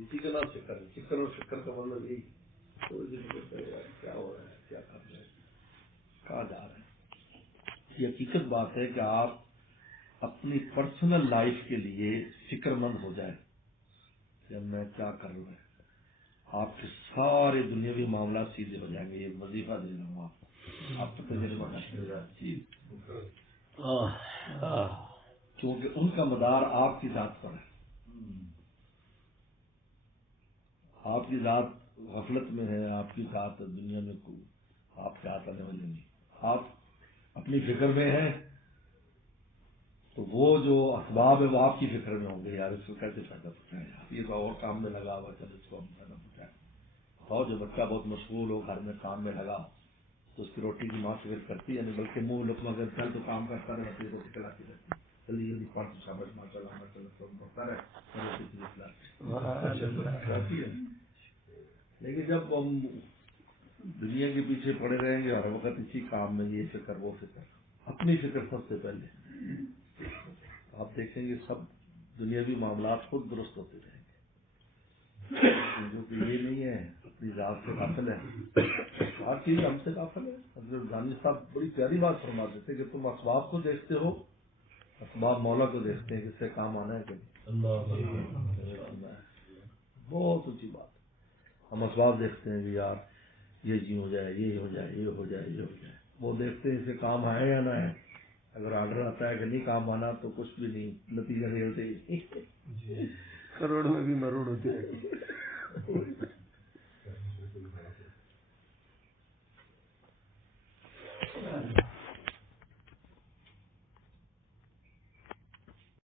اسی کا نام فکر ہے. فکر اور فکر کا مطلب یہی کیا ہو رہا ہے, کیا کر رہے ہیں, کہاں جا رہے ہیں. یہ حقیقت بات ہے کہ آپ اپنی پرسنل لائف کے لیے فکر مند ہو جائے کہ میں کیا کر رہا ہوں, آپ کے سارے دنیاوی معاملات سیدھے ہو جائیں گے. یہ وظیفہ دے رہا ہوں آپ کو تجربہ کرتے کیونکہ ان کا مدار آپ کی ذات پر ہے. آپ کی ذات غفلت میں ہے, آپ کی ذات دنیا میں آپ کے ہاتھ آنے والے نہیں. آپ اپنی فکر میں ہیں تو وہ جو اسباب ہے وہ آپ کی فکر میں ہوں گے, یار اس کو کیسے فائدہ پہنچائیں, یہ تو اور کام میں لگا ہوا, چل اس کو ہم فائدہ پہنچائیں. اور جو بچہ بہت مشغول ہو, گھر میں کام میں لگا, تو اس کی روٹی کی ماں فکر کرتی ہے, بلکہ منہ لقمہ اگر چل تو کام کرتا رہتی ہے, روٹی کھلاتی رہتی ہے, جلدی جلدی پڑھ شاباش ماشاءاللہ پڑھتا رہے. لیکن جب ہم دنیا کے پیچھے پڑے رہیں گے ہر وقت اسی کام میں, یہ فکر وہ فکر, اپنی فکر سب سے پہلے, آپ دیکھیں گے سب دنیاوی معاملات خود درست ہوتے رہیں گے. جو کہ یہ نہیں ہے اپنی ذات سے غافل ہے, ہر چیز ہم سے غافل ہے. حضرت گانوی صاحب بڑی پیاری بات فرما دیتے کہ تم اسباب کو دیکھتے ہو, اسباب مولا کو دیکھتے ہیں, کس سے کام آنا ہے کہ بہت اونچی بات. ہم اسباب دیکھتے ہیں کہ یار یہ جی ہو جائے, یہ ہو جائے, یہ ہو جائے, یہ ہو جائے. وہ دیکھتے ہیں اسے کام آئے یا نہ ہے. اگر آرڈر آتا ہے کہ نہیں کام آنا تو کچھ بھی نہیں, نتیجہ نہیں ہوتے, کروڑ میں بھی مروڑ ہوتے ہیں.